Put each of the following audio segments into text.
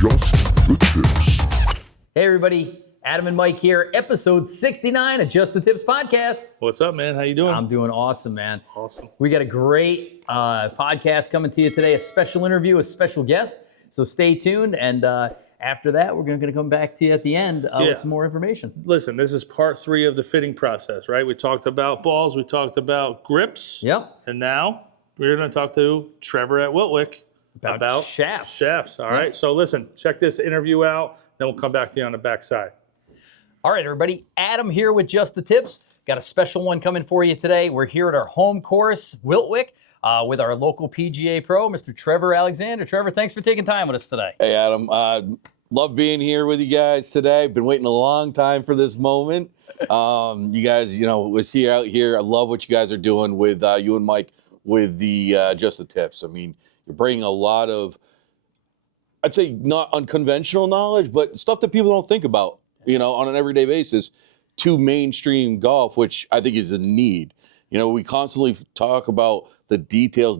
Just the Tips. Hey everybody, Adam and Mike here, episode 69 of Just the Tips podcast. What's up, man? How you doing? I'm doing awesome, man. Awesome. We got a great podcast coming to you today, a special interview, a special guest. So stay tuned, and after that, we're going to come back to you at the end with some more information. Listen, this is part 3 of the fitting process, right? We talked about balls, we talked about grips, Yep. and now we're going to talk to Trevor at Wiltwyck About shafts. Shafts, all right? So listen, check this interview out, then we'll come back to you on the backside. All right, everybody. Adam here with Just the Tips. Got a special one coming for you today. We're here at our home course, Wiltwyck, with our local PGA pro, Mr. Trevor Alexander. Trevor, thanks for taking time with us today. Hey, Adam. Love being here with you guys today. Been waiting a long time for this moment. You guys, we see you out here. I love what you guys are doing with you and Mike with the Just the Tips. I mean, you're bringing a lot of, I'd say not unconventional knowledge, but stuff that people don't think about, on an everyday basis to mainstream golf, which I think is a need. We constantly talk about the details.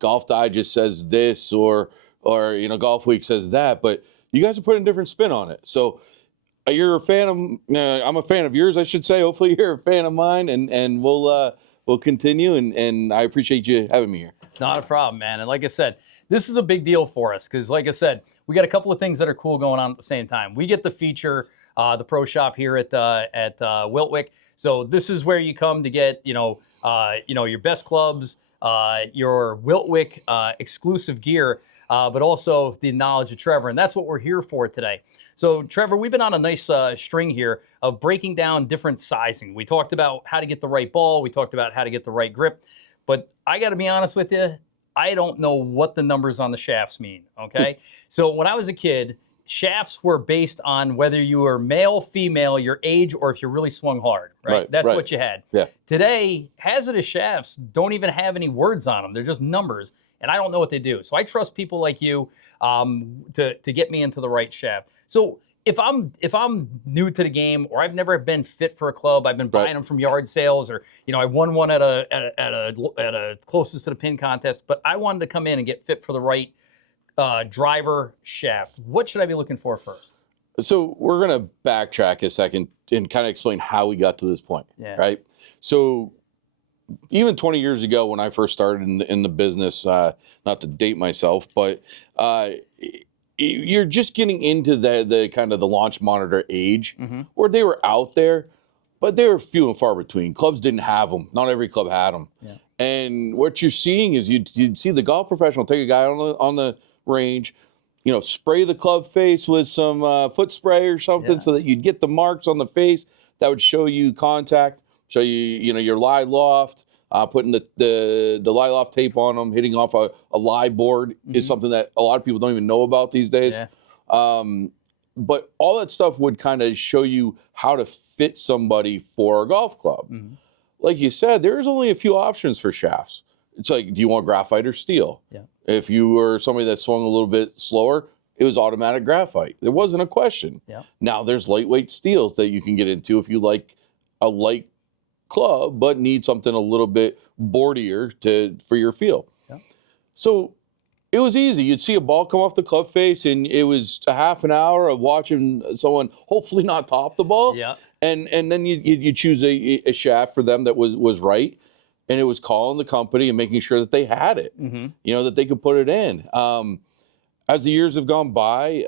Golf Digest says this or Golf Week says that, but you guys are putting a different spin on it. So you're a fan of, I'm a fan of yours, I should say. Hopefully you're a fan of mine, and we'll continue, and I appreciate you having me here. Not a problem, man. And like I said, this is a big deal for us because, like I said, we got a couple of things that are cool going on at the same time. We get to feature the pro shop here at Wiltwyck. So this is where you come to get, your best clubs, your Wiltwyck exclusive gear, but also the knowledge of Trevor. And that's what we're here for today. So, Trevor, we've been on a nice string here of breaking down different sizing. We talked about how to get the right ball. We talked about how to get the right grip. But I got to be honest with you, I don't know what the numbers on the shafts mean, okay? So when I was a kid, shafts were based on whether you were male, female, your age, or if you really swung hard, right? That's what you had. Yeah. Today, hazardous shafts don't even have any words on them. They're just numbers, and I don't know what they do. So I trust people like you to get me into the right shaft. So if I'm new to the game, or I've never been fit for a club, I've been buying them from yard sales, or I won one at a closest to the pin contest, but I wanted to come in and get fit for the right driver shaft. What should I be looking for first? So we're going to backtrack a second and kind of explain how we got to this point, right? So even 20 years ago when I first started in the business, not to date myself, but you're just getting into the kind of the launch monitor age where they were out there, but they were few and far between. Clubs didn't have them. Not every club had them. Yeah. And what you're seeing is you'd see the golf professional take a guy on the range, spray the club face with some foot spray or something so that you'd get the marks on the face that would show you contact, show you, your lie loft. Putting the lie loft tape on them, hitting off a lie board is something that a lot of people don't even know about these days. Yeah. But all that stuff would kind of show you how to fit somebody for a golf club. Like you said, there's only a few options for shafts. It's like, do you want graphite or steel? Yeah. If you were somebody that swung a little bit slower, it was automatic graphite. There wasn't a question. Yeah. Now there's lightweight steels that you can get into if you like a light club but need something a little bit boardier for your feel. Yeah. So it was easy. You'd see a ball come off the club face, and it was a half an hour of watching someone hopefully not top the ball. Yeah. And then you choose a shaft for them that was right, and it was calling the company and making sure that they had it, that they could put it in. As the years have gone by,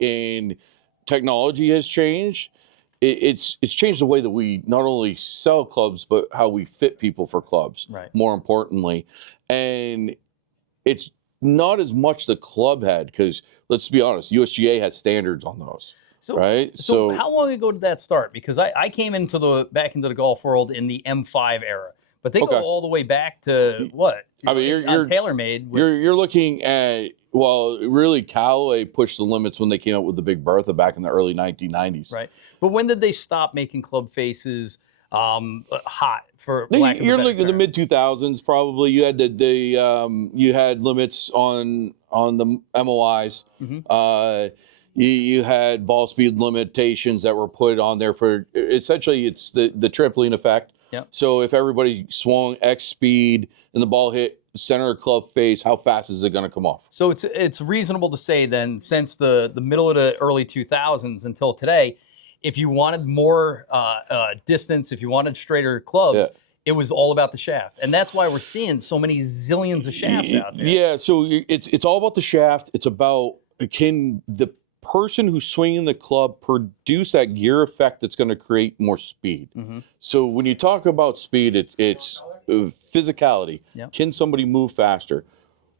and technology has changed, it's changed the way that we not only sell clubs, but how we fit people for clubs, more importantly. And it's not as much the club head, because let's be honest, USGA has standards on those. So how long ago did that start? Because I came back into the golf world in the M5 era, but they go all the way back to what? I mean, you're TaylorMade. You're looking at, well, really, Callaway pushed the limits when they came out with the Big Bertha back in the early 1990s. Right. But when did they stop making club faces hot, for lack of a You're better looking at the mid 2000s, probably. You had you had limits on the MOIs. You had ball speed limitations that were put on there for, essentially, it's the trampoline effect. Yep. So if everybody swung X speed and the ball hit center of club face, how fast is it going to come off? So it's reasonable to say then, since the middle of the early 2000s until today, if you wanted more distance, if you wanted straighter clubs, it was all about the shaft, and that's why we're seeing so many zillions of shafts out there. Yeah, so it's all about the shaft. It's about, can the person who's swinging the club produce that gear effect that's going to create more speed. So when you talk about speed, it's physicality. Yep. Can somebody move faster?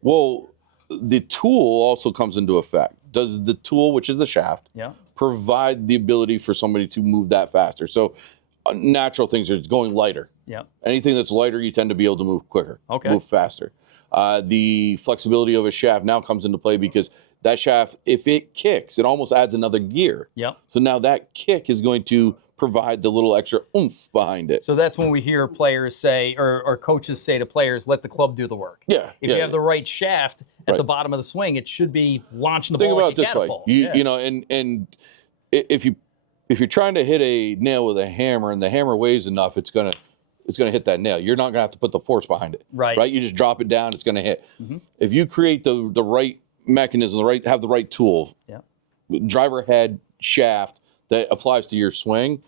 Well, the tool also comes into effect. Does the tool, which is the shaft, provide the ability for somebody to move that faster? So natural things are going lighter. Anything that's lighter, you tend to be able to move quicker, move faster. The flexibility of a shaft now comes into play because that shaft, if it kicks, it almost adds another gear. So now that kick is going to provide the little extra oomph behind it. So that's when we hear players say, or coaches say to players, let the club do the work. If you have the right shaft at the bottom of the swing, it should be launching the ball like a catapult. You know, and if you're trying to hit a nail with a hammer and the hammer weighs enough, it's gonna hit that nail. You're not gonna have to put the force behind it. Right? You just drop it down, it's gonna hit. If you create the right mechanism, have the right tool, driver head, shaft that applies to your swing,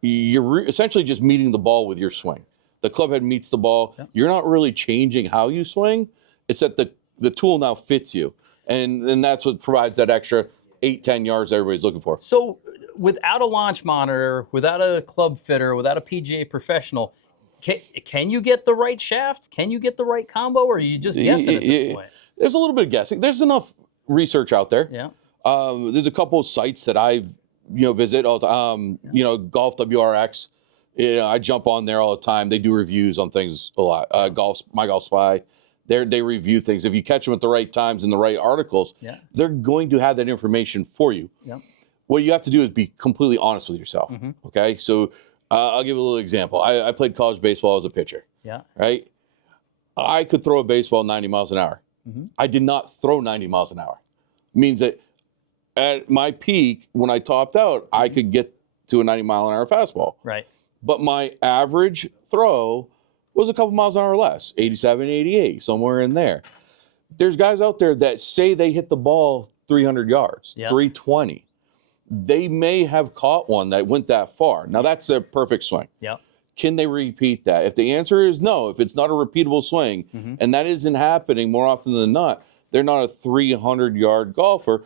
you're essentially just meeting the ball with your swing. The club head meets the ball. You're not really changing how you swing. It's that the tool now fits you. And that's what provides that extra 8-10 yards everybody's looking for. So without a launch monitor, without a club fitter, without a PGA professional, can you get the right shaft? Can you get the right combo, or are you just guessing at this point? There's a little bit of guessing. There's enough research out there. There's a couple of sites that I've visit all the time. Golf WRX. I jump on there all the time. They do reviews on things a lot. My Golf Spy. They review things. If you catch them at the right times in the right articles, they're going to have that information for you. What you have to do is be completely honest with yourself. Okay, so I'll give a little example. I played college baseball as a pitcher. Right. I could throw a baseball 90 miles an hour. I did not throw 90 miles an hour. It means that at my peak, when I topped out, I could get to a 90-mile-an-hour fastball. But my average throw was a couple miles an hour less, 87, 88, somewhere in there. There's guys out there that say they hit the ball 300 yards, 320. They may have caught one that went that far. Now, that's a perfect swing. Can they repeat that? If the answer is no, if it's not a repeatable swing, and that isn't happening more often than not, they're not a 300-yard golfer.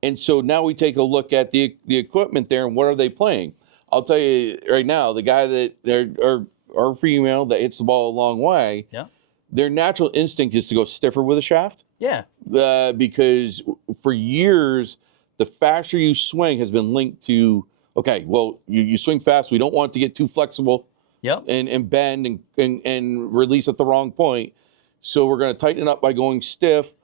And so now we take a look at the equipment there and what are they playing? I'll tell you right now, the guy that or female that hits the ball a long way, their natural instinct is to go stiffer with a shaft. Because for years, the faster you swing has been linked to, okay, well, you swing fast. We don't want it to get too flexible and bend and release at the wrong point. So we're going to tighten it up by going stiff.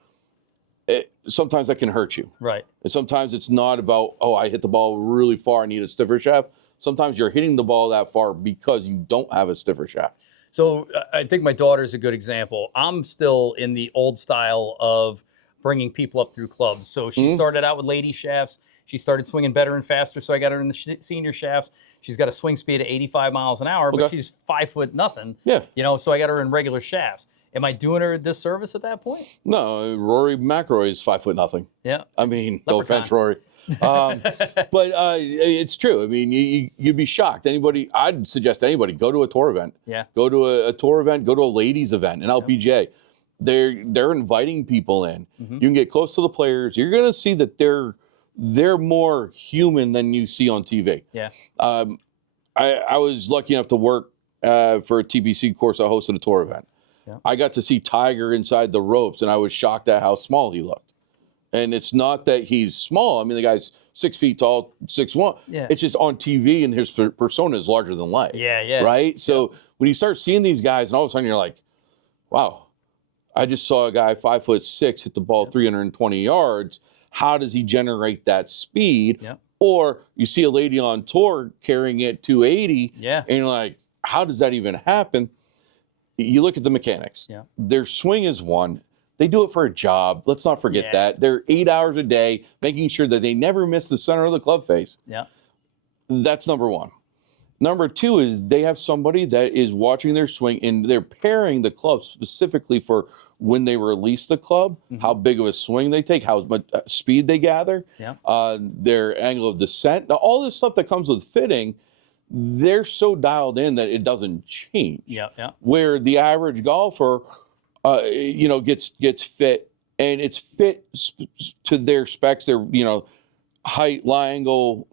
Sometimes that can hurt you. And sometimes it's not about, I hit the ball really far, I need a stiffer shaft. Sometimes you're hitting the ball that far because you don't have a stiffer shaft. So I think my daughter's a good example. I'm still in the old style of bringing people up through clubs. So she started out with lady shafts. She started swinging better and faster, so I got her in the senior shafts. She's got a swing speed of 85 miles an hour, but she's 5'0" nothing. So I got her in regular shafts. Am I doing her a disservice at that point? No, Rory McIlroy is 5'0" nothing. I mean, no offense, Rory. But it's true. I mean, you'd be shocked. I'd suggest anybody go to a tour event. Go to a tour event. Go to a ladies event, an LPGA. They're inviting people in. You can get close to the players. You're going to see that they're more human than you see on TV. I was lucky enough to work for a TPC course. I hosted a tour event. I got to see Tiger inside the ropes, and I was shocked at how small he looked. And it's not that he's small. I mean, the guy's 6 feet tall, 6'1". It's just on TV, and his persona is larger than life. Right? So when you start seeing these guys, and all of a sudden you're like, wow, I just saw a guy 5'6" hit the ball 320 yards. How does he generate that speed? Or you see a lady on tour carrying it 280, and you're like, how does that even happen? You look at the mechanics. Their swing is one. They do it for a job. Let's not forget that. They're 8 hours a day making sure that they never miss the center of the club face. That's number one. Number two is they have somebody that is watching their swing, and they're pairing the club specifically for when they release the club, how big of a swing they take, how much speed they gather, their angle of descent. Now, all this stuff that comes with fitting, they're so dialed in that it doesn't change. Where the average golfer, gets fit, and it's fit to their specs, their height, lie angle,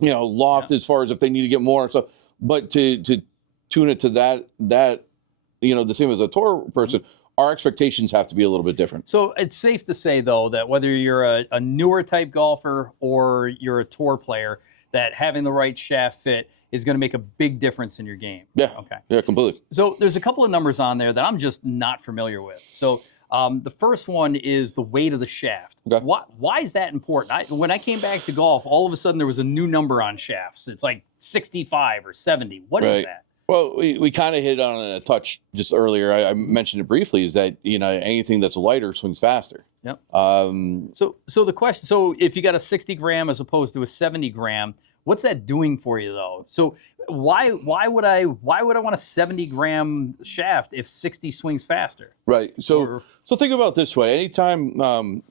loft as far as if they need to get more and stuff. But to tune it to that the same as a tour person, our expectations have to be a little bit different. So it's safe to say, though, that whether you're a newer type golfer or you're a tour player, that having the right shaft fit is going to make a big difference in your game. Yeah. Okay. Yeah, completely. So there's a couple of numbers on there that I'm just not familiar with. So the first one is the weight of the shaft. Okay. Why is that important? When I came back to golf, all of a sudden there was a new number on shafts. It's like 65 or 70. What is that? Well, we kind of hit on a touch just earlier. I mentioned it briefly. Is that anything that's lighter swings faster. Yep. So the question. So if you got a 60 gram as opposed to a 70 gram, what's that doing for you though? So why would I want a 70 gram shaft if 60 swings faster? Right. So think about it this way. Anytime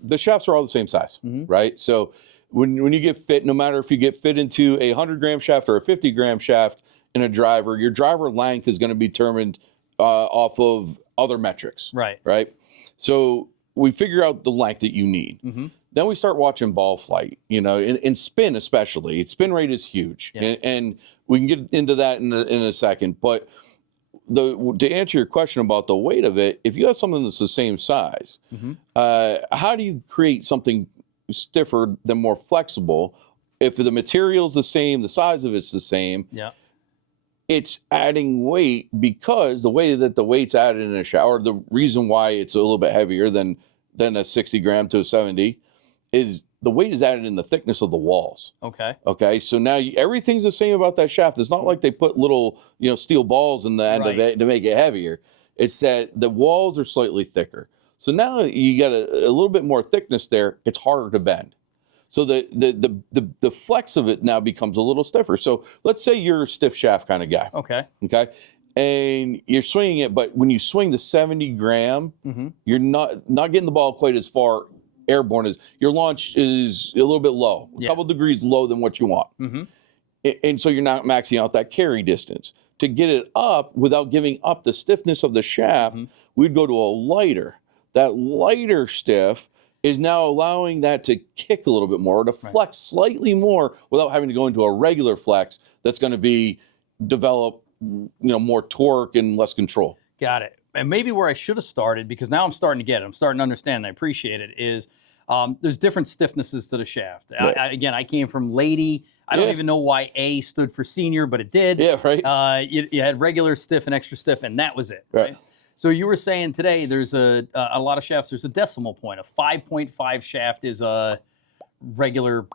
the shafts are all the same size, right? So when you get fit, no matter if you get fit into a 100 gram shaft or a 50 gram shaft in a driver, your driver length is going to be determined off of other metrics. Right. Right. So we figure out the length that you need. Then we start watching ball flight, in spin especially. Spin rate is huge. Yeah. And we can get into that in a second. But to answer your question about the weight of it, if you have something that's the same size, how do you create something stiffer than more flexible? If the material's the same, the size of it's the same, it's adding weight because the way that the weight's added in a shower, the reason why it's a little bit heavier than a 60 gram to a 70 is the weight is added in the thickness of the walls. Okay. So now everything's the same about that shaft. It's not like they put little, steel balls in the end of it to make it heavier. It's that the walls are slightly thicker. So now you got a little bit more thickness there. It's harder to bend. So the flex of it now becomes a little stiffer. So let's say you're a stiff shaft kind of guy. Okay. And you're swinging it, but when you swing the 70 gram, you're not getting the ball quite as far airborne as your launch is a little bit low, a couple degrees low than what you want. And so you're not maxing out that carry distance. To get it up without giving up the stiffness of the shaft, we'd go to a lighter. That lighter stiff is now allowing that to kick a little bit more, to flex slightly more without having to go into a regular flex that's going to be develop, more torque and less control. Got it. And maybe where I should have started, because now I'm starting to get it, I'm starting to understand, and I appreciate it, is there's different stiffnesses to the shaft. Again, I came from lady. I don't even know why A stood for senior, but it did. Yeah, right. You had regular stiff and extra stiff, and that was it. Right. So you were saying today there's a lot of shafts, there's a decimal point. A 5.5 shaft is a regular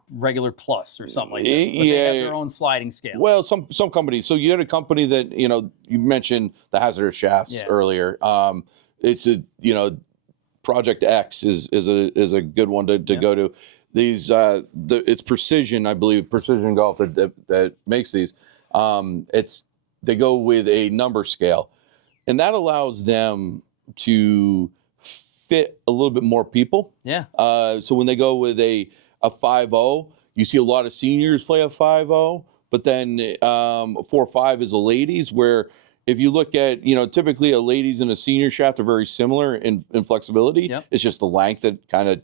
plus or something like that. But they have their own sliding scale. Well, some companies. So you had a company that you mentioned the hazardous shafts earlier. It's Project X is a good one to go to. These it's Precision, I believe, Precision Golf that makes these. They go with a number scale, and that allows them to fit a little bit more people. So when they go with a 5.0, you see a lot of seniors play a 5.0, but then 4.5 is a ladies, where if you look at, typically a ladies and a senior shaft are very similar in flexibility. It's just the length that kind of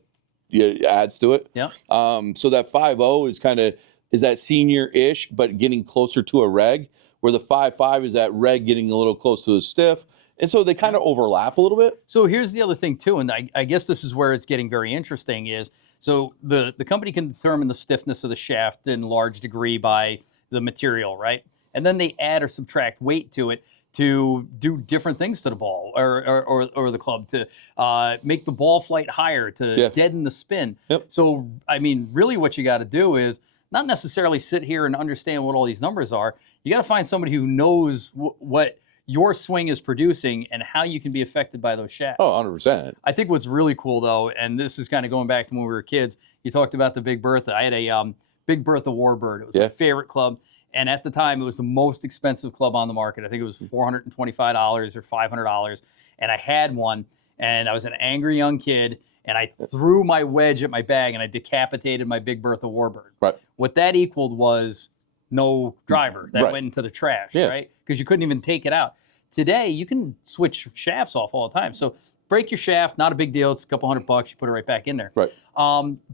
adds to it. So that 5.0 is that senior-ish, but getting closer to a reg, where the 5.5 is that reg getting a little close to a stiff. And so they kind of overlap a little bit. So here's the other thing too, and I guess this is where it's getting very interesting, is so the company can determine the stiffness of the shaft in large degree by the material, right? And then they add or subtract weight to it to do different things to the ball or the club, to make the ball flight higher, to deaden the spin. So, I mean, really what you got to do is not necessarily sit here and understand what all these numbers are. You got to find somebody who knows what your swing is producing and how you can be affected by those shafts. Oh, 100%. I think what's really cool, though, and this is kind of going back to when we were kids, you talked about the Big Bertha. I had a Big Bertha Warbird. It was Yeah. my favorite club. And at the time, it was the most expensive club on the market. I think it was $425 or $500. And I had one, and I was an angry young kid, and I threw my wedge at my bag, and I decapitated my Big Bertha Warbird. Right. What that equaled was no driver. That Right. went into the trash, Yeah. right? Because you couldn't even take it out. Today, you can switch shafts off all the time. So break your shaft, not a big deal. It's a couple $100. You put it right back in there. Right.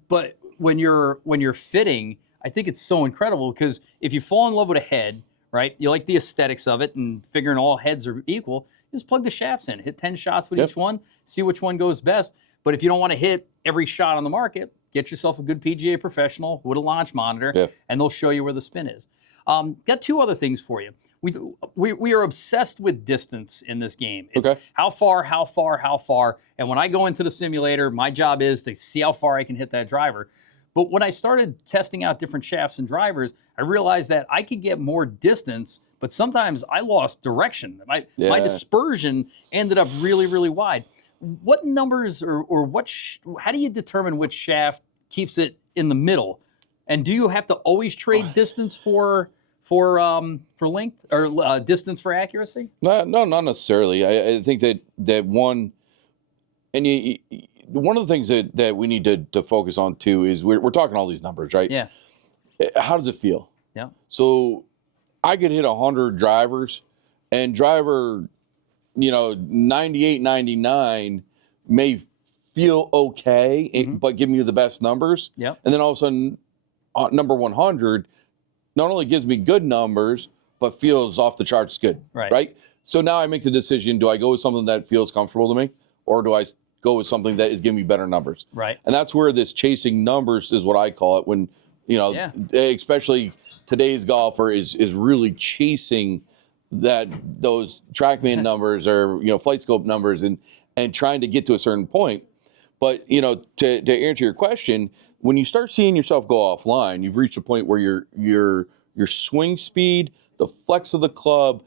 But when you're fitting, I think it's so incredible because if you fall in love with a head, right, you like the aesthetics of it and figuring all heads are equal, just plug the shafts in, hit 10 shots with Yep. each one, see which one goes best. But if you don't want to hit every shot on the market, get yourself a good PGA professional with a launch monitor, Yeah. and they'll show you where the spin is. Got two other things for you. We are obsessed with distance in this game. It's Okay. how far, how far, how far. And when I go into the simulator, my job is to see how far I can hit that driver. But when I started testing out different shafts and drivers, I realized that I could get more distance, but sometimes I lost direction. My Yeah. dispersion ended up really, really wide. What numbers or how do you determine which shaft keeps it in the middle? And do you have to always trade distance for length or distance for accuracy? No, not necessarily. I think that one, and one of the things that we need to focus on too is we're talking all these numbers, right? Yeah. How does it feel? Yeah. So I could hit 100 drivers, and driver, 98, 99 may feel okay, but give me the best numbers. Yep. And then all of a sudden, number 100 not only gives me good numbers, but feels off the charts good. Right. So now I make the decision: do I go with something that feels comfortable to me, or do I go with something that is giving me better numbers? Right. And that's where this chasing numbers is what I call it. When Yeah. especially today's golfer is really chasing those TrackMan numbers or Flight Scope numbers and trying to get to a certain point. But to answer your question, when you start seeing yourself go offline, you've reached a point where your swing speed, the flex of the club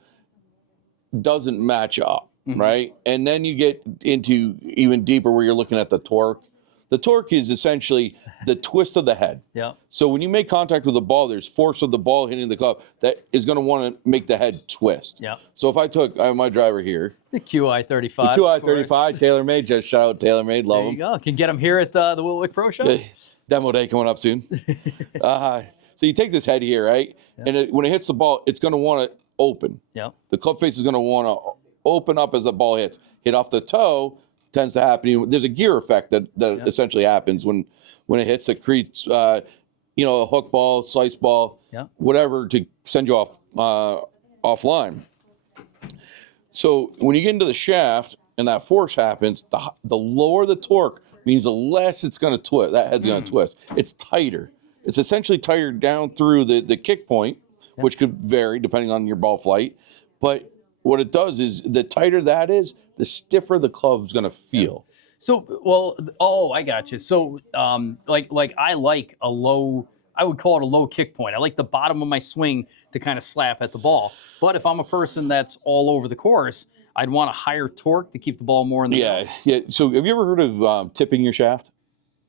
doesn't match up, right? And then you get into even deeper where you're looking at the torque. The torque is essentially the twist of the head. Yeah. So when you make contact with the ball, there's force of the ball hitting the club that is going to want to make the head twist. Yeah. So if I have my driver here, The QI35. the of course. QI35, TaylorMade, just shout out TaylorMade, love There you them. go. Can get them here at the Wilwick Pro Show. Demo day coming up soon. So you take this head here, right? Yeah. And when it hits the ball, it's going to want to open. Yeah. The club face is going to want to open up as the ball hits. Hit off the toe tends to happen. There's a gear effect that essentially happens when it hits. It creates, a hook ball, slice ball, whatever to send you offline. So when you get into the shaft and that force happens, the lower the torque means the less it's going to twist. That head's going to twist. It's tighter. It's essentially tighter down through the kick point, which could vary depending on your ball flight. But what it does is the tighter that is, the stiffer the club's going to feel. So, I got you. So, like I like a low, I would call it a low kick point. I like the bottom of my swing to kind of slap at the ball. But if I'm a person that's all over the course, I'd want a higher torque to keep the ball more in the middle. Yeah. So have you ever heard of tipping your shaft?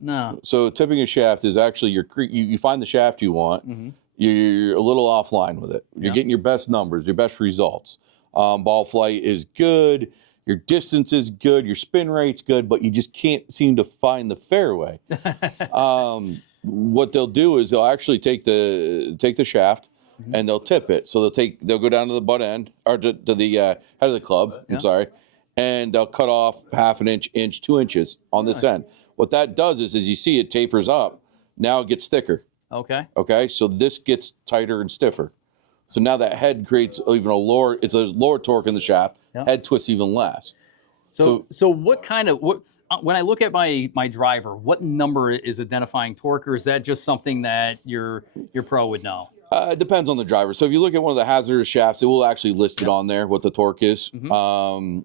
No. So tipping a shaft is actually you find the shaft you want. Mm-hmm. You're a little offline with it. You're getting your best numbers, your best results. Ball flight is good. Your distance is good. Your spin rate's good, but you just can't seem to find the fairway. What they'll do is they'll actually take the shaft and they'll tip it. So they'll go down to the butt end or to the head of the club. I'm sorry, and they'll cut off half an inch, 2 inches on this end. What that does is, as you see, it tapers up. Now it gets thicker. Okay. Okay, so this gets tighter and stiffer. So now that head creates even a lower torque in the shaft. Head twists even less. So what when I look at my driver, what number is identifying torque, or is that just something that your pro would know? It depends on the driver. So if you look at one of the hazardous shafts, it will actually list it on there what the torque is, and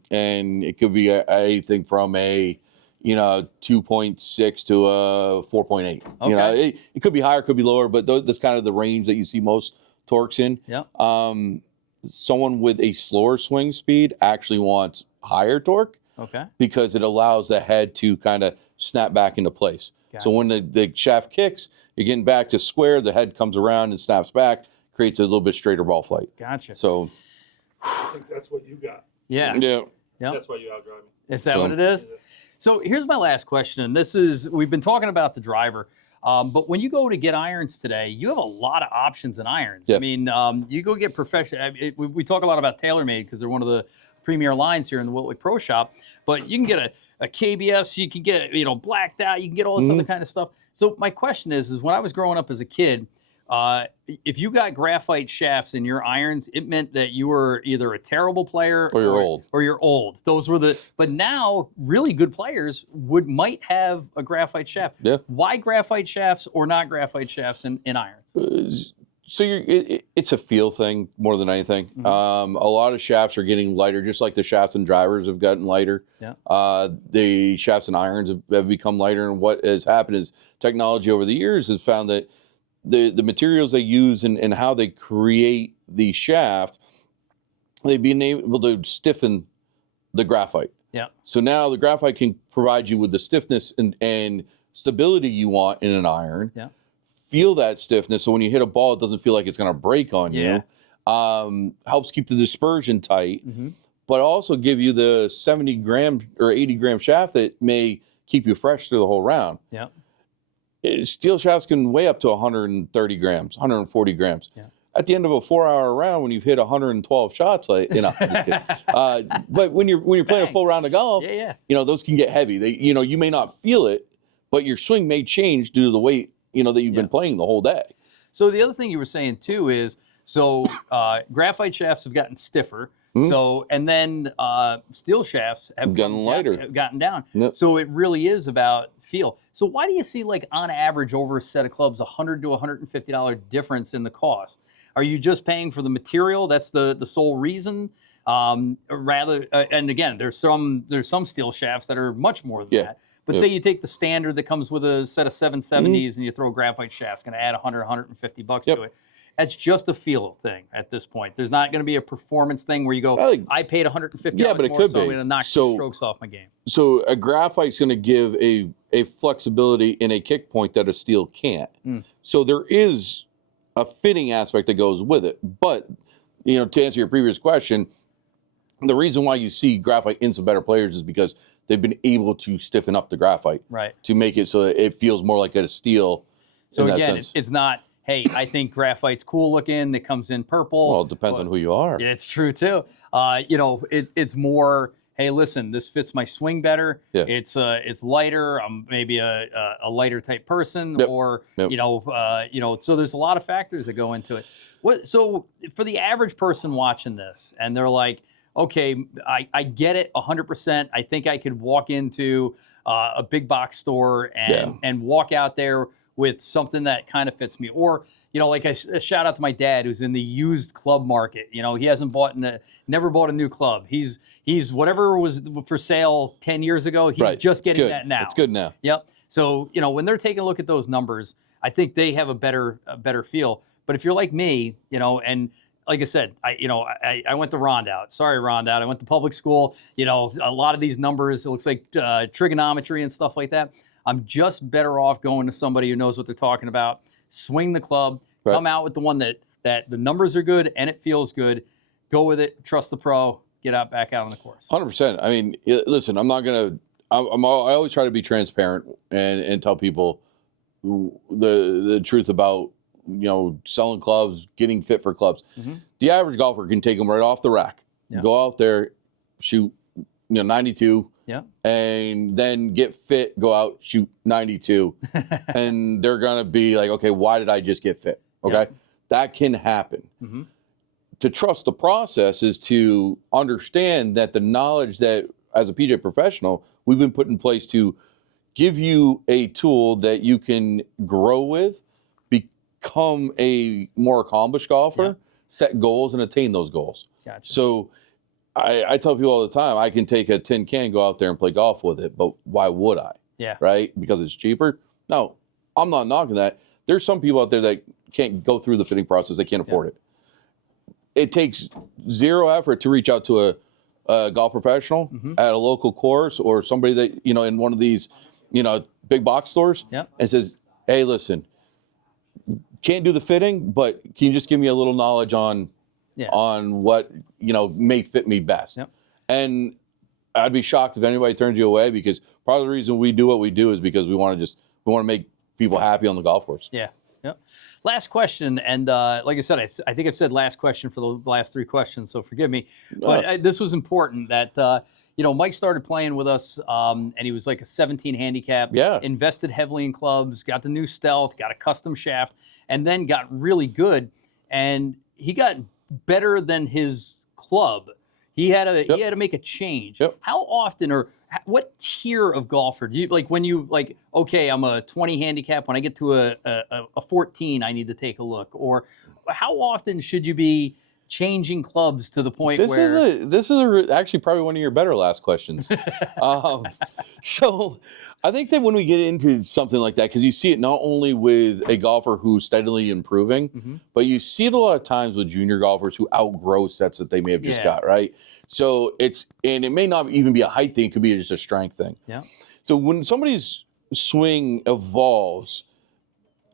it could be anything from a 2.6 to a 4.8. Okay. It could be higher, could be lower, but that's kind of the range that you see most torques in. Yeah. Someone with a slower swing speed actually wants higher torque. Okay. Because it allows the head to kind of snap back into place. Gotcha. So when the shaft kicks, you're getting back to square, the head comes around and snaps back, creates a little bit straighter ball flight. Gotcha. So I think that's what you got. Yeah. yeah. Yep. That's why you outdrive me. Is that So- what it is? So here's my last question, and this is, we've been talking about the driver, but when you go to get irons today, you have a lot of options in irons. Yeah. I mean, you go get professional. We talk a lot about TaylorMade because they're one of the premier lines here in the Wiltwick Pro Shop, but you can get a KBS, you can get, blacked out, you can get all this other kind of stuff. So my question is when I was growing up as a kid, if you got graphite shafts in your irons, it meant that you were either a terrible player Or you're old. Or you're old. Those were but now really good players might have a graphite shaft. Yeah. Why graphite shafts or not graphite shafts in irons? So it's a feel thing more than anything. Mm-hmm. A lot of shafts are getting lighter, just like the shafts and drivers have gotten lighter. Yeah. The shafts and irons have become lighter, and what has happened is technology over the years has found that the materials they use and how they create the shaft, they've been able to stiffen the graphite. Yeah. So now the graphite can provide you with the stiffness and stability you want in an iron. Yeah. Feel that stiffness, so when you hit a ball, it doesn't feel like it's going to break on Yeah. you. Helps keep the dispersion tight, Mm-hmm. but also give you the 70 gram or 80 gram shaft that may keep you fresh through the whole round. Yeah. Steel shafts can weigh up to 130 grams, 140 grams. Yeah. At the end of a 4-hour round, when you've hit 112 shots, like I'm just kidding. But when you're playing Bang. a full round of golf, Yeah, yeah. those can get heavy. They, you may not feel it, but your swing may change due to the weight, that you've been playing the whole day. So the other thing you were saying too is, graphite shafts have gotten stiffer. Mhm. So, and then steel shafts have Gotten lighter. have gotten down. Yep. So it really is about feel. So why do you see, like, on average over a set of clubs, $100 to $150 difference in the cost? Are you just paying for the material? That's the sole reason. Rather, and again, there's some steel shafts that are much more than Yeah. that. But Yeah. say you take the standard that comes with a set of 770s and you throw graphite shafts, going to add $100, $150 Yep. to it. That's just a feel thing at this point. There's not going to be a performance thing where you go, I think- I paid $150 Yeah, but it more, could so I'm be. going to knock So- 2 strokes off my game. So a graphite's going to give a flexibility in a kick point that a steel can't. Mm. So there is a fitting aspect that goes with it. But, to answer your previous question, the reason why you see graphite in some better players is because they've been able to stiffen up the graphite Right. to make it so that it feels more like a steel So in that again, sense. it's not, hey, I think graphite's cool looking. It comes in purple. Well, it depends on who you are. Yeah, it's true too. It's more, hey, listen, this fits my swing better. Yeah. It's lighter. I'm maybe a lighter type person, Yep. or Yep. So there's a lot of factors that go into it. So for the average person watching this, and they're like, okay, I get it 100%. I think I could walk into a big box store and walk out there with something that kind of fits me. Or, like a shout out to my dad who's in the used club market. He hasn't never bought a new club. He's whatever was for sale 10 years ago, he's Right. just It's getting good. that now. It's good now. Yep. So, when they're taking a look at those numbers, I think they have a better feel. But if you're like me, and like I said, I went to Rondout. Sorry, Rondout. I went to public school. A lot of these numbers, it looks like trigonometry and stuff like that. I'm just better off going to somebody who knows what they're talking about. Swing the club. Right. Come out with the one that the numbers are good and it feels good. Go with it. Trust the pro. Get back out on the course. 100%. I mean, listen, I'm not going to, I always try to be transparent and tell people the truth about, selling clubs, getting fit for clubs. Mhm. The average golfer can take them right off the rack, Yeah. go out there, shoot, 92, Yeah. and then get fit, go out, shoot 92. And they're going to be like, okay, why did I just get fit? Okay. Yeah. That can happen. Mhm. To trust the process is to understand that the knowledge that as a PJ professional, we've been put in place to give you a tool that you can grow with, become a more accomplished golfer, Yeah. set goals and attain those goals. Gotcha. So I tell people all the time, I can take a tin can, go out there and play golf with it, but why would I? Yeah. Right? Because it's cheaper? No, I'm not knocking that. There's some people out there that can't go through the fitting process. They can't afford it. It takes zero effort to reach out to a golf professional Mhm. at a local course or somebody that, in one of these big box stores, Yep. and says, "Hey, listen, can't do the fitting, but can you just give me a little knowledge on what may fit me best?" Yep. And I'd be shocked if anybody turns you away, because part of the reason we do what we do is because we want to make people happy on the golf course. Yeah. Yep. Last question, and like I said, I think I've said last question for the last 3 questions, so forgive me. But this was important that Mike started playing with us, and he was like a 17 handicap. Yeah. Invested heavily in clubs, got the new Stealth, got a custom shaft, and then got really good. And he got better than his club. He had to make a change. Yep. How often, or what tier of golfer do you like when you like? Okay, I'm a 20 handicap. When I get to a 14, I need to take a look. Or how often should you be changing clubs to the point where this is actually probably one of your better last questions. So I think that when we get into something like that, because you see it not only with a golfer who's steadily improving, but you see it a lot of times with junior golfers who outgrow sets that they may have just got, right? So and it may not even be a height thing, it could be just a strength thing. Yeah. So when somebody's swing evolves,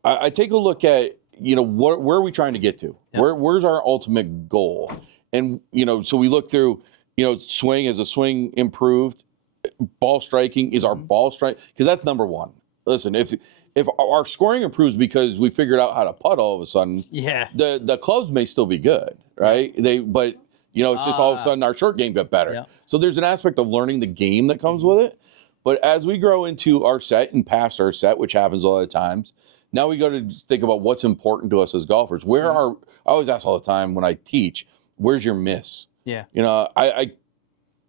I take a look at, where are we trying to get to? Where's our ultimate goal? And, so we look through, swing, as a swing improved, ball striking, is our ball strike, because that's number one. Listen, if our scoring improves because we figured out how to putt all of a sudden, the clubs may still be good, right? But it's just all of a sudden our short game got better. Yeah. So there's an aspect of learning the game that comes with it. But as we grow into our set and past our set, which happens a lot of times, now we got to think about what's important to us as golfers. I always ask all the time when I teach, where's your miss? Yeah. It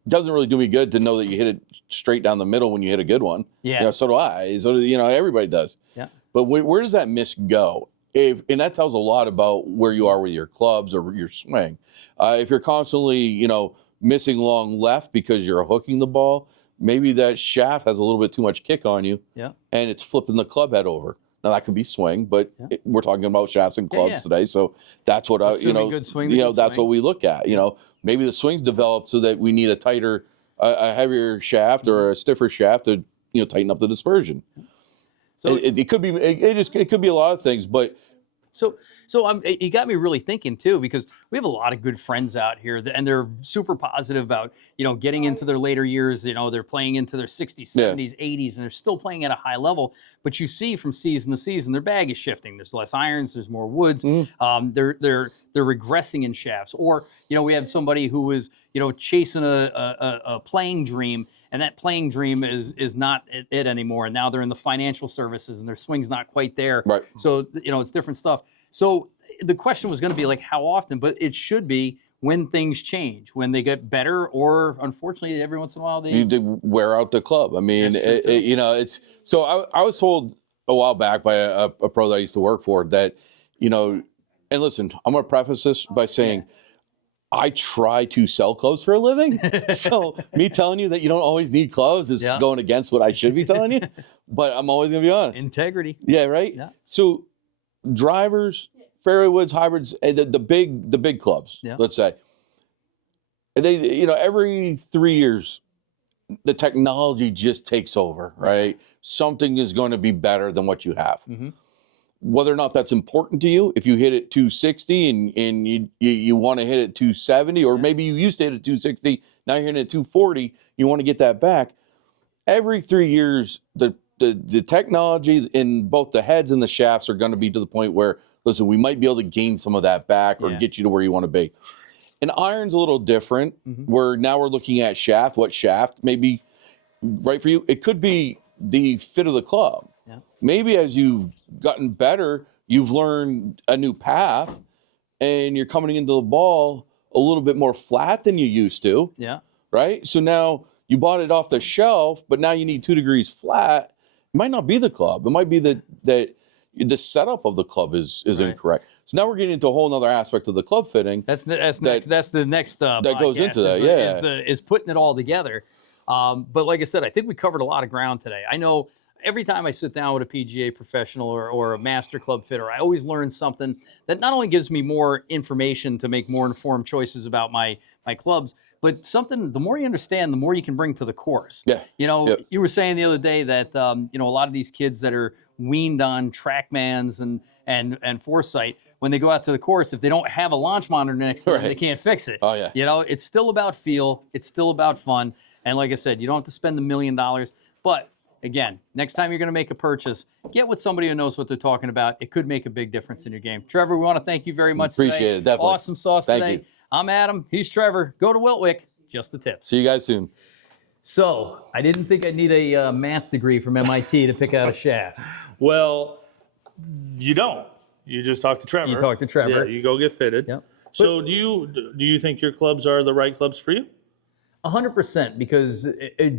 doesn't really do me good to know that you hit it straight down the middle when you hit a good one. Yeah. So do I. So, everybody does. Yeah. But where does that miss go? And that tells a lot about where you are with your clubs or your swing. If you're constantly, missing long left because you're hooking the ball, maybe that shaft has a little bit too much kick on you, and it's flipping the club head over. Now that could be swing, but we're talking about shafts and clubs today, so that's what good swing, that's what we look at. Maybe the swing's developed so that we need a tighter, a heavier shaft or a stiffer shaft to tighten up the dispersion. So it could be it could be a lot of things, but. So you got me really thinking too, because we have a lot of good friends out here, and they're super positive about, getting into their later years. They're playing into their 60s, 70s, 80s, and they're still playing at a high level. But you see from season to season, their bag is shifting. There's less irons, there's more woods. They're regressing in shafts. Or, we have somebody who was, chasing a playing dream, and that playing dream is not it anymore. And now they're in the financial services, and their swing's not quite there. Right. So, it's different stuff. So the question was going to be like, how often? But it should be when things change, when they get better, or unfortunately, every once in a while they wear out the club. I mean, it's so I was told a while back by a pro that I used to work for that, and listen, I'm going to preface this by saying, I try to sell clubs for a living. So me telling you that you don't always need clubs is going against what I should be telling you. But I'm always going to be honest. Integrity. Yeah, right? Yeah. So drivers, fairway woods, hybrids, the big clubs, let's say. They, every 3 years, the technology just takes over, right? Something is going to be better than what you have. Whether or not that's important to you, if you hit it 260 and you want to hit it 270, or maybe you used to hit it 260, now you're hitting it 240, you want to get that back. Every 3 years, the technology in both the heads and the shafts are going to be to the point where, listen, we might be able to gain some of that back or get you to where you want to be. And iron's a little different, where now we're looking at shaft, what shaft may be right for you. It could be the fit of the club. Maybe as you've gotten better, you've learned a new path, and you're coming into the ball a little bit more flat than you used to. Yeah. Right? So now you bought it off the shelf, but now you need 2 degrees flat. It might not be the club. It might be that the setup of the club is incorrect. So now we're getting into a whole other aspect of the club fitting. That's the next that goes into that. Is putting it all together. But like I said, I think we covered a lot of ground today. I know every time I sit down with a PGA professional or a master club fitter, I always learn something that not only gives me more information to make more informed choices about my clubs, but something, the more you understand, the more you can bring to the course. Yeah. You know, Yep. you were saying the other day that, you know, a lot of these kids that are weaned on TrackMans and Foresight, when they go out to the course, if they don't have a launch monitor next to them, they Right. can't fix it. Oh, yeah. You know, it's still about feel. It's still about fun. And like I said, you don't have to spend $1 million. But again, next time you're going to make a purchase, get with somebody who knows what they're talking about. It could make a big difference in your game. Trevor, we want to thank you very much Appreciate today. it, definitely. Awesome sauce Thank today. you. I'm Adam. He's Trevor. Go to Wiltwick. Just the tips. See you guys soon. So I didn't think I'd need a math degree from MIT to pick out a shaft. Well, you don't. You just talk to Trevor. You talk to Trevor. Yeah, you go get fitted. Yep. So do you think your clubs are the right clubs for you? 100%, because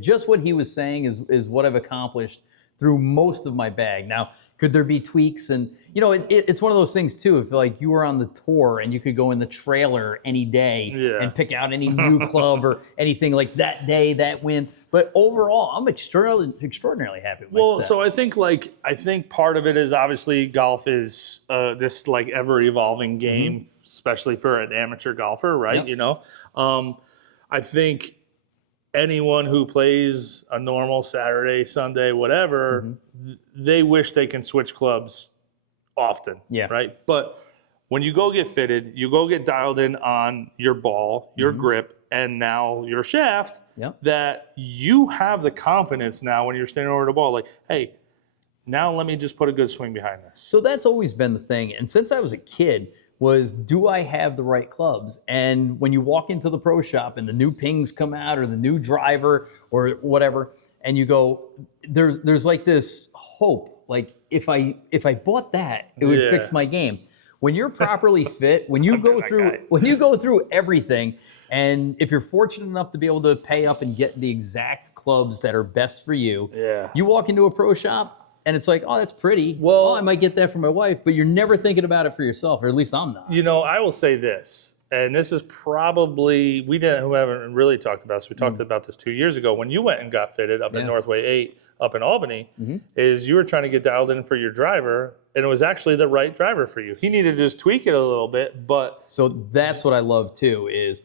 just what he was saying is what I've accomplished through most of my bag. Now, could there be tweaks? And, you know, it's one of those things, too. If, like, you were on the tour and you could go in the trailer any day and pick out any new club or anything like that day, that win. But overall, I'm extraordinarily happy with Well, my set. so I think part of it is obviously golf is this like ever evolving game, especially for an amateur golfer, right? Yep. You know, I think anyone who plays a normal Saturday, Sunday, whatever, they wish they can switch clubs often, Yeah. right? But when you go get fitted, you go get dialed in on your ball, your grip, and now your shaft, Yep. that you have the confidence now when you're standing over the ball, like, hey, now let me just put a good swing behind this. So that's always been the thing. And since I was a kid, was do I have the right clubs? And when you walk into the pro shop and the new pings come out or the new driver or whatever, and you go, there's like this hope, like if I bought that, it would fix my game. When you're properly fit, when you go through everything, and if you're fortunate enough to be able to pay up and get the exact clubs that are best for you, you walk into a pro shop and it's like, oh, that's pretty. Well, I might get that for my wife, but you're never thinking about it for yourself, or at least I'm not. You know, I will say this, and this is probably, we haven't really talked about this. We talked about this 2 years ago when you went and got fitted up at Northway 8 up in Albany, is you were trying to get dialed in for your driver, and it was actually the right driver for you. He needed to just tweak it a little bit, but. So that's what I love too, is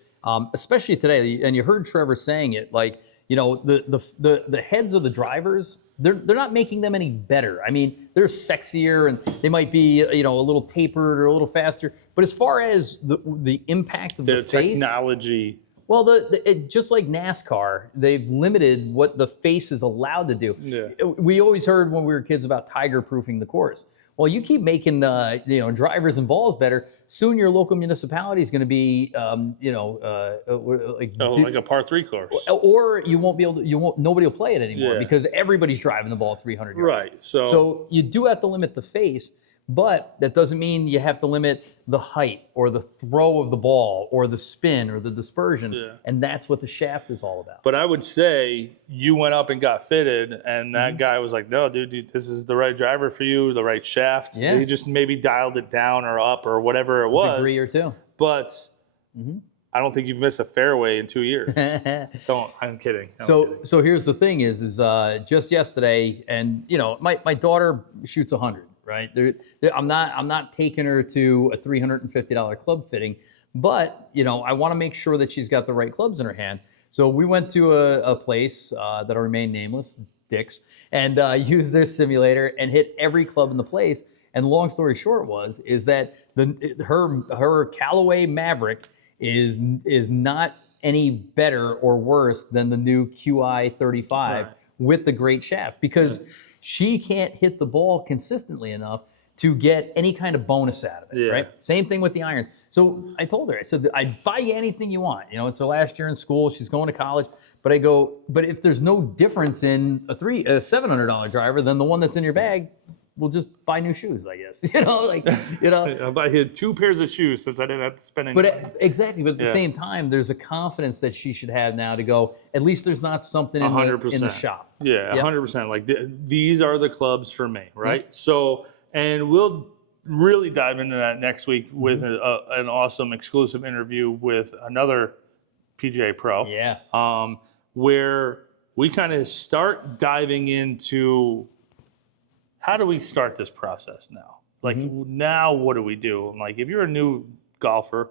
especially today, and you heard Trevor saying it, like, you know, the heads of the drivers, they're not making them any better. I mean, they're sexier and they might be, you know, a little tapered or a little faster. But as far as the impact of the face, technology. well, just like NASCAR, they've limited what the face is allowed to do. Yeah. We always heard when we were kids about tiger-proofing the course. Well, you keep making drivers and balls better. Soon, your local municipality is going to be, Like a par 3 course. or you won't be able to. Nobody will play it anymore Yeah. because everybody's driving the ball 300 yards. Right. So you do have to limit the face, but that doesn't mean you have to limit the height or the throw of the ball or the spin or the dispersion. Yeah. And that's what the shaft is all about. But I would say you went up and got fitted, and that guy was like, no, dude, this is the right driver for you, the right shaft. Yeah. He just maybe dialed it down or up or whatever it was. Degree or two. But I don't think you've missed a fairway in 2 years. I'm kidding. I'm kidding. So here's the thing is just yesterday, and you know, my daughter shoots 100, right? I'm not taking her to a $350 club fitting, but you know, I want to make sure that she's got the right clubs in her hand. So we went to a place that'll remain nameless, Dick's, and used their simulator and hit every club in the place. And long story short is that her Callaway Maverick is not any better or worse than the new QI 35 with the great shaft, because she can't hit the ball consistently enough to get any kind of bonus out of it, right? Same thing with the irons. So I told her, I said, I'd buy you anything you want. You know, it's her last year in school. She's going to college. But I go, but if there's no difference in a $700 driver than the one that's in your bag, we'll just buy new shoes, I guess. I'll buy you 2 pairs of shoes since I didn't have to spend any money. Exactly. But at the same time, there's a confidence that she should have now to go, at least there's not something in the shop. Yeah, 100%. Like these are the clubs for me, right? Yep. So, and we'll really dive into that next week with an awesome exclusive interview with another PGA pro. Yeah. Where we kind of start diving into how do we start this process now? Like now, what do we do? I'm like, if you're a new golfer,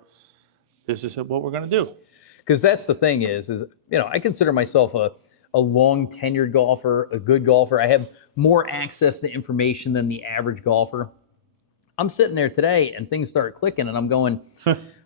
this is what we're going to do. Because that's the thing is I consider myself a long tenured golfer, a good golfer. I have more access to information than the average golfer. I'm sitting there today and things start clicking and I'm going,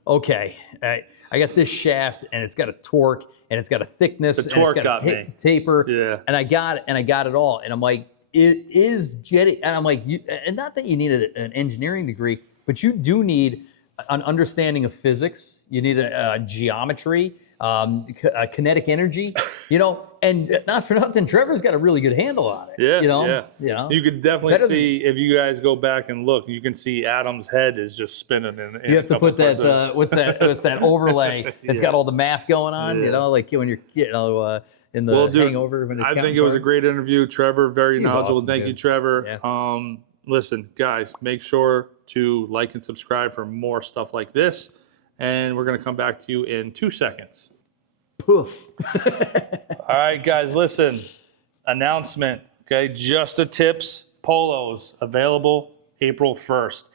okay, I got this shaft and it's got a torque and it's got a thickness. The torque and it's got got a me. taper. Yeah. And I got it all. And I'm like, it is getting, and I'm like, and not that you need an engineering degree, but you do need an understanding of physics. You need a geometry, kinetic energy, and not for nothing, Trevor's got a really good handle on it. Yeah. You could definitely see, if you guys go back and look, you can see Adam's head is just spinning. You have to put that, what's that overlay? It's got all the math going on, like when you're, in the hangover. When I think it was a great interview. Trevor, very knowledgeable. Awesome, Thank you, Trevor. Yeah. Listen, guys, make sure to like and subscribe for more stuff like this. And we're going to come back to you in 2 seconds. Poof. All right, guys, listen. Announcement, okay? Just the Tips polos available April 1st.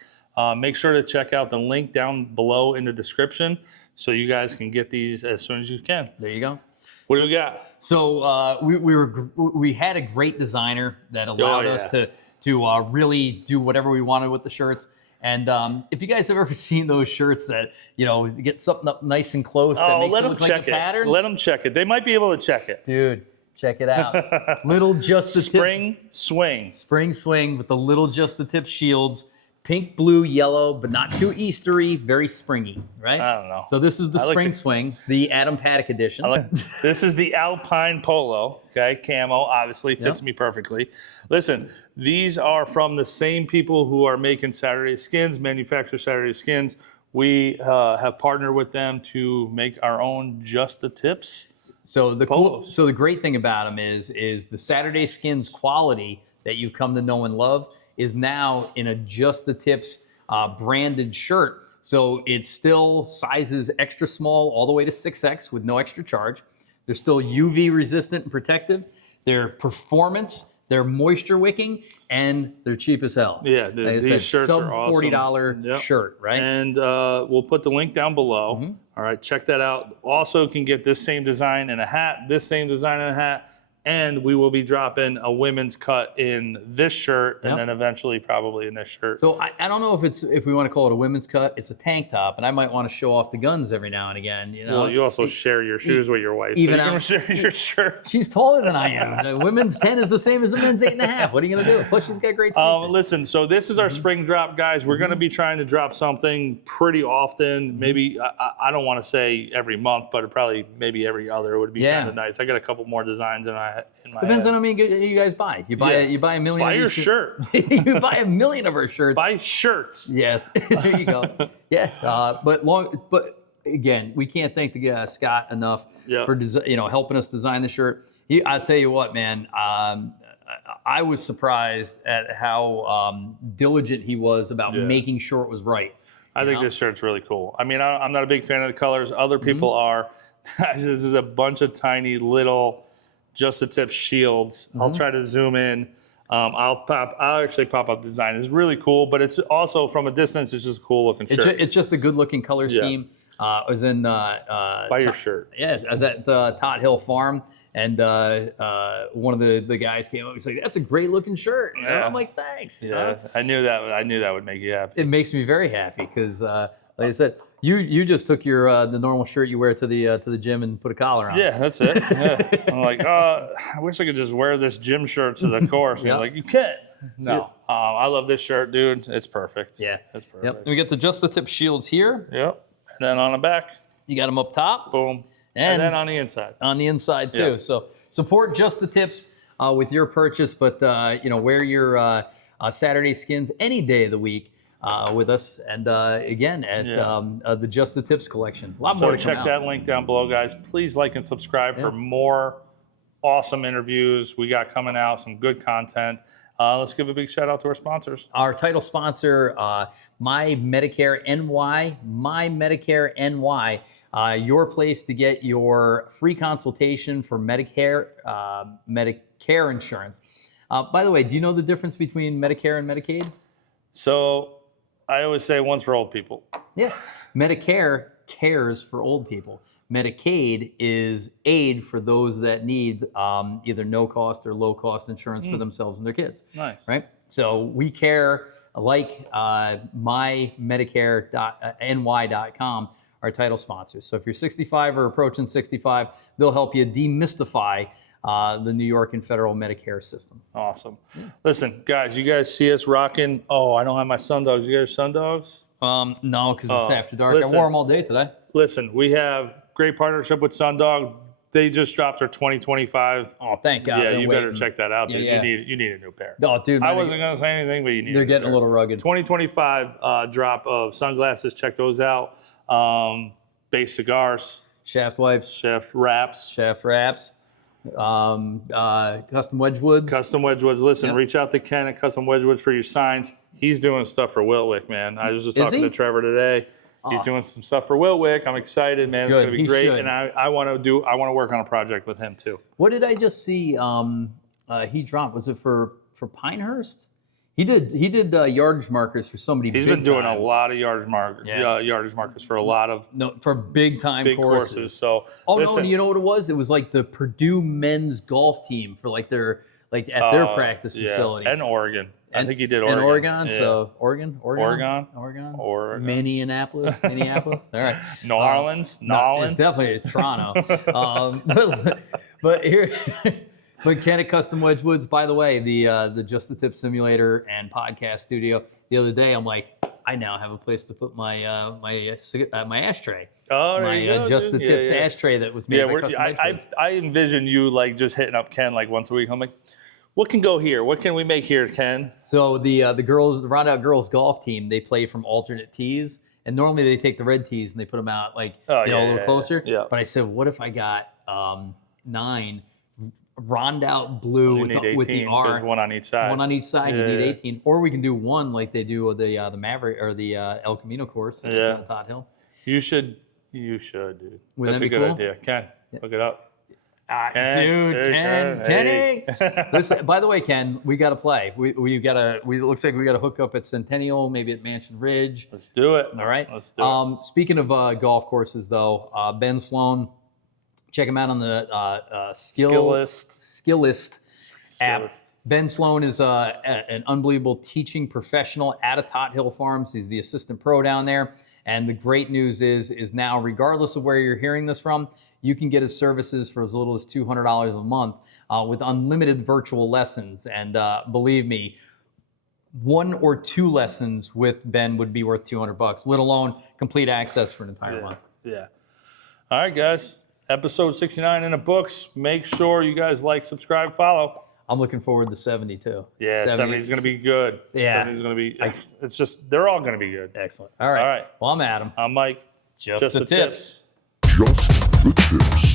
Make sure to check out the link down below in the description so you guys can get these as soon as you can. There you go. What do we got? So we had a great designer that allowed us to really do whatever we wanted with the shirts. And if you guys have ever seen those shirts that get something up nice and close, that makes let it them look check like a it. pattern. Let them check it. They might be able to check it. Dude, check it out. Little Just the Spring Swing. Spring Swing with the little Just the Tip shields. Pink, blue, yellow, but not too Eastery, very springy, right? I don't know. So this is the Spring Swing, the Adam Paddock edition. This is the Alpine Polo, okay? Camo, obviously, fits me perfectly. Listen, these are from the same people who are making Saturday Skins, manufacture Saturday Skins. We have partnered with them to make our own Just the Tips. So the great thing about them is the Saturday Skins quality that you've come to know and love is now in a Just the Tips branded shirt. So it still sizes extra small all the way to 6X with no extra charge. They're still UV resistant and protective. They're performance, they're moisture wicking, and they're cheap as hell. Yeah, these shirts are awesome. $40 shirt, right? And we'll put the link down below. All right, check that out. Also can get this same design in a hat, this same design in a hat, and we will be dropping a women's cut in this shirt, and then eventually probably in this shirt. So I don't know if we want to call it a women's cut. It's a tank top, and I might want to show off the guns every now and again. Well, you also share your shoes with your wife, so you can share your shirt. She's taller than I am. The women's 10 is the same as the men's 8.5. What are you gonna do? Plus, she's got great sneakers. Listen, so this is our spring drop, guys. We're gonna be trying to drop something pretty often. Maybe I don't want to say every month, but probably maybe every other would be kind of nice. I got a couple more designs in my Depends on how many you guys buy. You buy a million. Buy your shirt. You buy a million of our shirts. Buy shirts. Yes, there you go. Yeah, but again, we can't thank the Scott enough for helping us design the shirt. I'll tell you what, man. I was surprised at how diligent he was about making sure it was right. I think this shirt's really cool. I mean, I'm not a big fan of the colors. Other people are. This is a bunch of tiny little Just the Tip shields. I'll try to zoom in. I'll actually pop up design. It's really cool, but it's also from a distance, it's just a cool looking shirt. It's just a good looking color scheme. I was in buy your shirt. Yeah, I was at Tot Hill Farm, and one of the guys came up. He's like, "That's a great looking shirt." I'm like, "Thanks." Yeah, I knew that would make you happy. It makes me very happy because, like I said, you just took your the normal shirt you wear to the gym and put a collar on. Yeah, that's it. Yeah. I'm like, I wish I could just wear this gym shirt to the course. You're like, you can't. No, I love this shirt, dude. It's perfect. Yeah, it's perfect. Yep. We get the Just the Tip shields here. Yep. And then on the back, you got them up top. Boom. And then on the inside. On the inside too. Yep. So support Just the Tips with your purchase, but wear your Saturday Skins any day of the week. With us, and again at the Just the Tips collection. A lot more to come check that link down below, guys. Please like and subscribe for more awesome interviews we got coming out, some good content. Let's give a big shout out to our sponsors. Our title sponsor, My Medicare NY. My Medicare NY, your place to get your free consultation for Medicare insurance. By the way, do you know the difference between Medicare and Medicaid? So I always say one's for old people. Yeah. Medicare cares for old people. Medicaid is aid for those that need either no cost or low cost insurance for themselves and their kids. Nice. Right? So we care, like mymedicare.ny.com, our title sponsors. So if you're 65 or approaching 65, they'll help you demystify the New York and federal Medicare system. Awesome. Listen, guys, you guys see us rocking. Oh, I don't have my Sundogs. You guys Sundogs? No, because it's after dark. Listen. I wore them all day today. Listen, we have great partnership with Sundog. They just dropped their 2025. Oh, thank God. Yeah, I've been you better waiting. check that out, dude. Yeah. You need a new pair. Oh, dude, I wasn't going to say anything, but you need they're a new getting pair. a little rugged. 2025 drop of sunglasses. Check those out. Base cigars, Shaft wipes, chef wraps, shaft wraps, custom Wedgewoods. custom Wedgewoods. Listen, Yep. reach out to Ken at Custom Wedgewoods for your signs. He's doing stuff for Wiltwick, man. I was just talking he? to Trevor today. He's doing some stuff for Wiltwick. I'm excited, man. It's Good. going to be He great. should. And I want to work on a project with him too. What did I just see? He dropped. Was it for Pinehurst? He did yardage markers for somebody. He's big been doing time. a lot of yardage markers for a lot of No, for big time big courses. courses. So Oh no! listen, And you know what it was? It was like the Purdue men's golf team for like their at their practice yeah. facility. And Oregon. I think he did In Oregon. Oregon, Yeah. so Oregon. Oregon. Minneapolis. All right. New Orleans. No, it's definitely Toronto. But here, but Ken at Custom Wedgewoods. By the way, the Just the Tip simulator and podcast studio. The other day, I'm like, I now have a place to put my my ashtray. Oh, there you My go, Just the dude. Tips Yeah. ashtray that was made Yeah, by Custom Wedgewoods. I envision you like just hitting up Ken like once a week. I'm like, what can go here? What can we make here, Ken? So the girls, the Round Out Girls golf team, they play from alternate tees, and normally they take the red tees and they put them out like a little closer. Yeah. But I said, what if I got 9 round out blue You with need the, 18, with the R, there's one on each side. one on each side. You Yeah. need 18, or we can do one like they do with the Maverick or the El Camino course at Yeah. Todd Hill. You should, dude. Wouldn't That's that a be good cool? idea. Ken, look it up. Dude, Hey, Kenny. hey. Listen, by the way, Ken, we got to play. It looks like we got to hook up at Centennial, maybe at Mansion Ridge. Let's do it. All right. Let's do it. Speaking of golf courses, though, Ben Sloan, check him out on the Skillist app. Skillist. Ben Sloan is an unbelievable teaching professional out of Tot Hill Farms. He's the assistant pro down there. And the great news is now, regardless of where you're hearing this from, you can get his services for as little as $200 a month with unlimited virtual lessons. And believe me, 1 or 2 lessons with Ben would be worth $200, let alone complete access for an entire month. Yeah. All right, guys. Episode 69 in the books. Make sure you guys like, subscribe, follow. I'm looking forward to 72. Yeah, 70 is going to be good. Yeah. 70 is going to be, it's just, they're all going to be good. Excellent. All right. All right. Well, I'm Adam. I'm Mike. Just the tips. Just the tips.